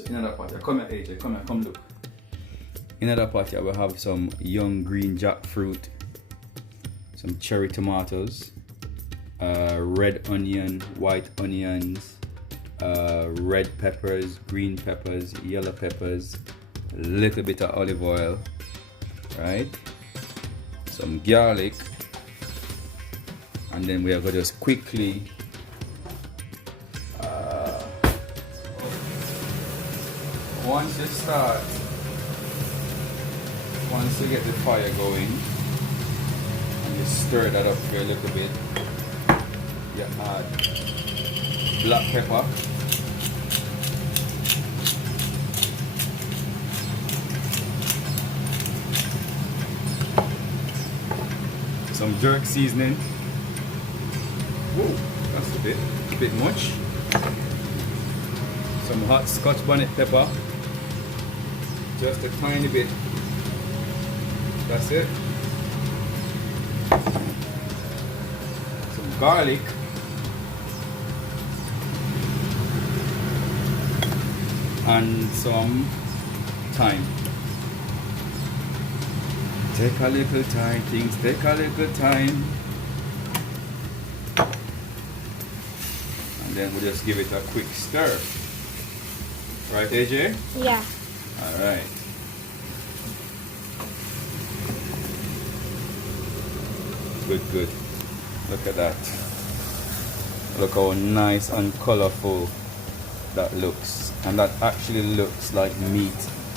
So in another pot, come here AJ, come here, come look. In another pot here we have some young green jackfruit, some cherry tomatoes, red onion, white onions, red peppers, green peppers, yellow peppers, a little bit of olive oil, right? Some garlic, and then we are going to just quickly once you get the fire going and you stir that up for a little bit, you add black pepper, some jerk seasoning. Whoa, that's a bit much. Some hot Scotch bonnet pepper, just a tiny bit. That's it. Some garlic. And some thyme. Take a little time, things take a little time. And then we'll just give it a quick stir. Right, AJ? Yeah. Alright. Good. Look at that. Look how nice and colorful that looks. And that actually looks like meat,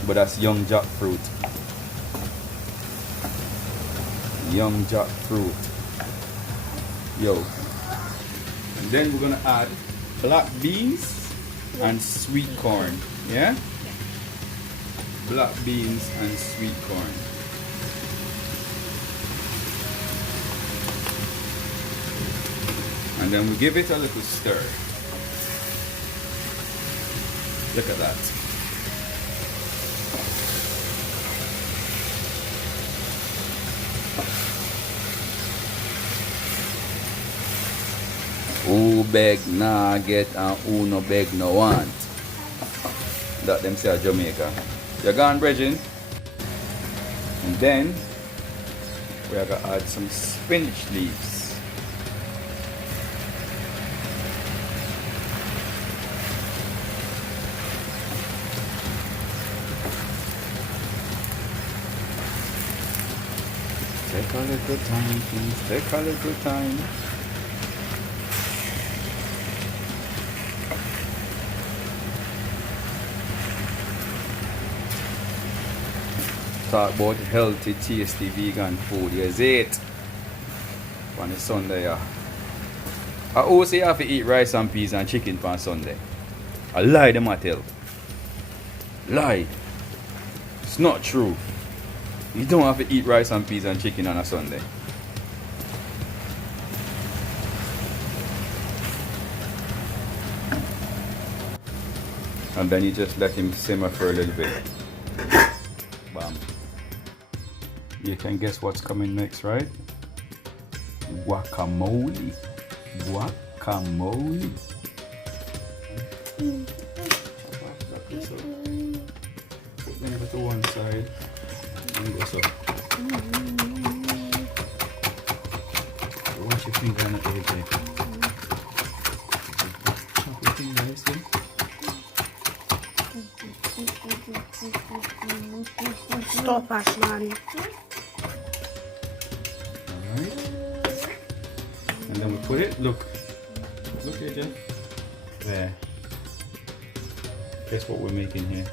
but that's young jackfruit. Young jackfruit. Yo. And then we're gonna add black beans and sweet corn. Yeah? Black beans and sweet corn. And then we give it a little stir. Look at that. Who beg nah get and who no beg no want. That them say at Jamaica. You're gone, brethren. And then we are gonna add some spinach leaves. Take a little time, please. Take a little time. Talk about healthy, tasty vegan food. Yes, it. On the Sunday, yeah. I also have to eat rice and peas and chicken on Sunday. I lie them I tell. Lie. It's not true. You don't have to eat rice and peas and chicken on a Sunday. And then you just let him simmer for a little bit. Bam. You can guess what's coming next, right? Guacamole. Guacamole. Put them to one side. And go so. Wash your finger on the edge. Chop your finger, you see? Stop us, man. Alright. And then we put it, look here, Jeff. There. Guess what we're making here?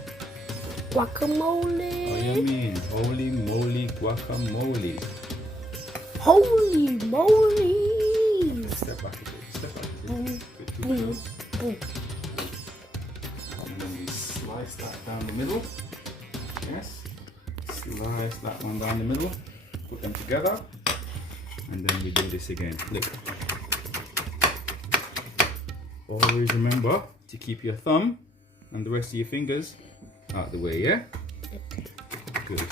Guacamole. What do you mean? Holy moly guacamole. Holy moly. Step back a bit. Step back a bit. Bit too close. And then we slice that down the middle. Yes. Slice that one down the middle. Put them together. And then we do this again. Look. Always remember to keep your thumb and the rest of your fingers out the way, yeah? Okay. Good.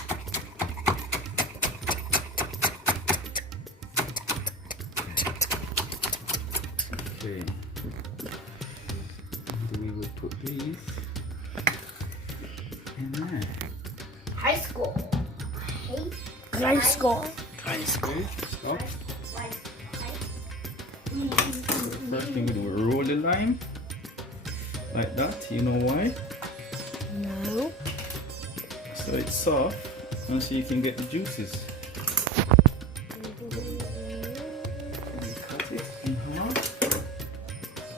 Okay. And we will put these man. High school. High school. High school. Okay, stop. First thing we do, we roll the lime like that. You know why? No. So it's soft, and so you can get the juices. You cut it in half,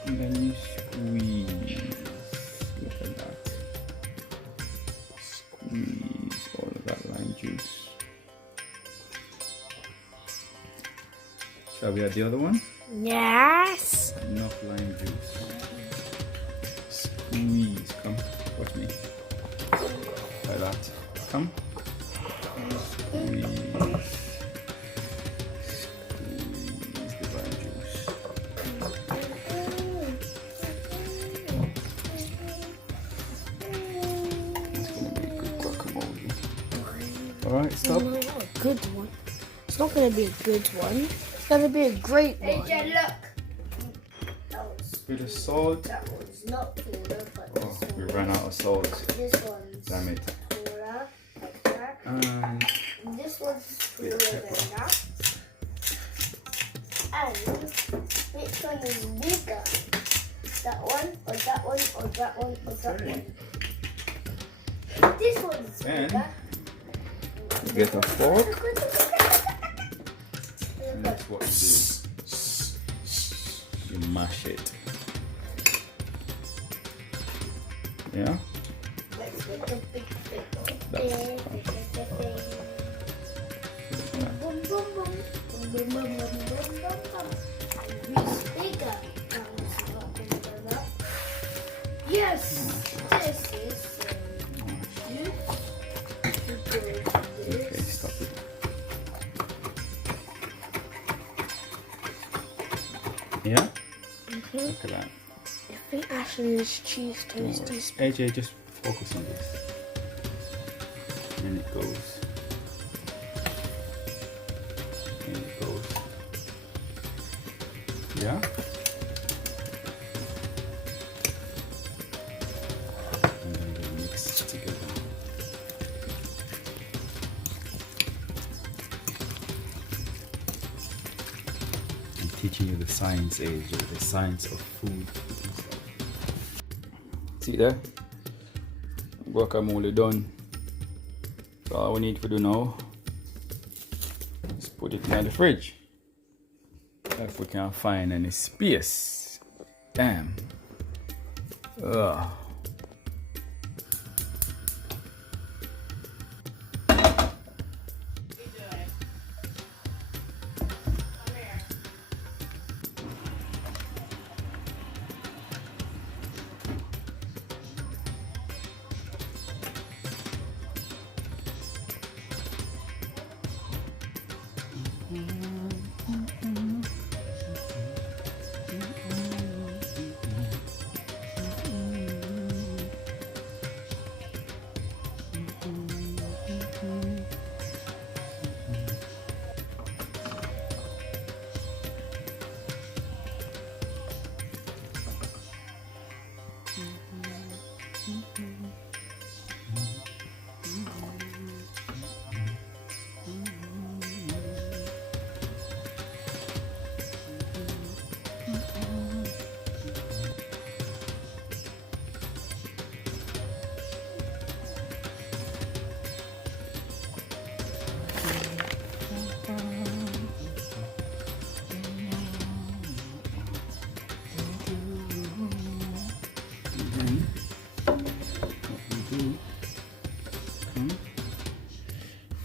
and then you squeeze. Look at that. Squeeze all of that lime juice. Shall we add the other one? Yes. Enough lime juice. Squeeze. Come, watch me. Like that. Come. Squeeze. Squeeze the lime juice. It's gonna be a good guacamole. Alright, stop. No, not a good one. It's not going to be a good one. It's going to be a great one. AJ, look. Bit of salt. That one's not cooler, but Oh, we ran out of salt. this one's Damn it. cooler, like that. And And this one's cooler than that. And which one is bigger? That one, or that one, or that one, or that Okay. one? This one's And bigger. get a fork. And that's what you do. You mash it. Yeah? Let's get the big That's- one. Boom, boom, boom. Boom, boom, boom, boom, boom, boom, boom. And which bigger? No, it's not bigger. Yes, this is good. Okay, stop it. Yeah? Look at that. I think Ashley's cheese Don't toast worry. is. AJ, just focus on this. And it goes. And it goes. Yeah? And then they mix it together. I'm teaching you the science, AJ, the science of food. See there? Guacamole done. So all we need to do now is put it in the fridge. If we can find any space. Damn. Ugh.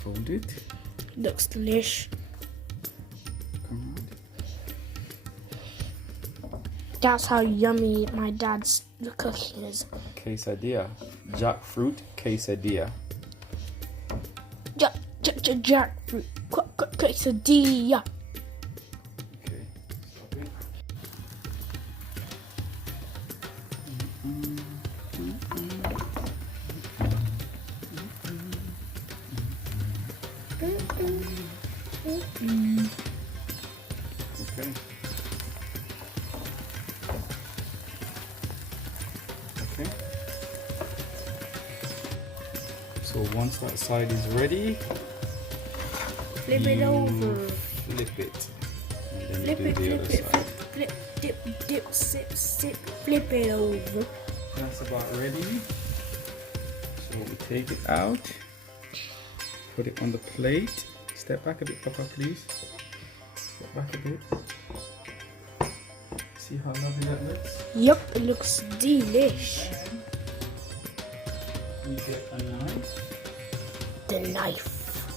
Fold it. Looks delish. Come That's how yummy my dad's cooking is. on. Quesadilla. Jackfruit quesadilla. Jackfruit quesadilla. Okay. Stop it. Okay. Okay. So once that side is ready, Flip it over. flip it. And then Flip you it, do the flip other it, side. flip, dip, dip, sip, sip, flip it over. That's about ready. So we take it out, put it on the plate. Step back a bit, Papa, please. Step back a bit. See how lovely that looks? Yup, it looks delish. We get a knife The knife,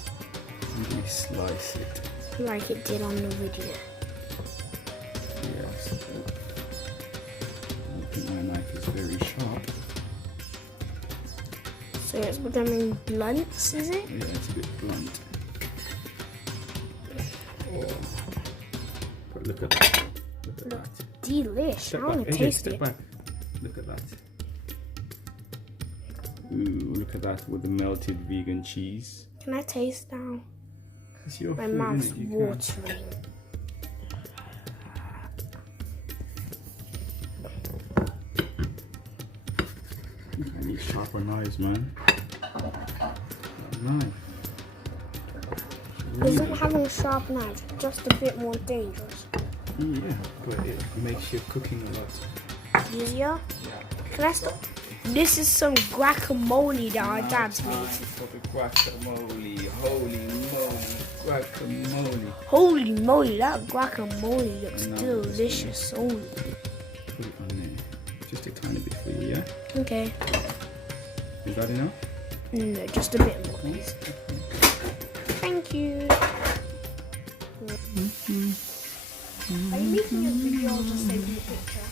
and we slice it. like it did on the video. Yes. I think my knife is very sharp. So it's becoming blunt, is it? Yeah, it's a bit blunt. Oh. But look at that. Look at that. Delish. I Step want back. to AJ, taste step it. back. Look at that. Ooh, look at that with the melted vegan cheese. Can I taste now? It's your My food, mouth's innit? You can. watering. I need sharper knives, man. That knife. Isn't having a sharp knife just a bit more dangerous? Yeah, but it makes your cooking a lot. Easier? Yeah. Can I stop? This is some guacamole that our dad's Time made. for the guacamole. Holy moly, guacamole. Holy moly, that guacamole looks No, delicious. Holy. Put it on there. Just a tiny bit for you, yeah? Okay. Is that enough? No, just a bit more, please. Thank you. Are you making a video or just taking a picture?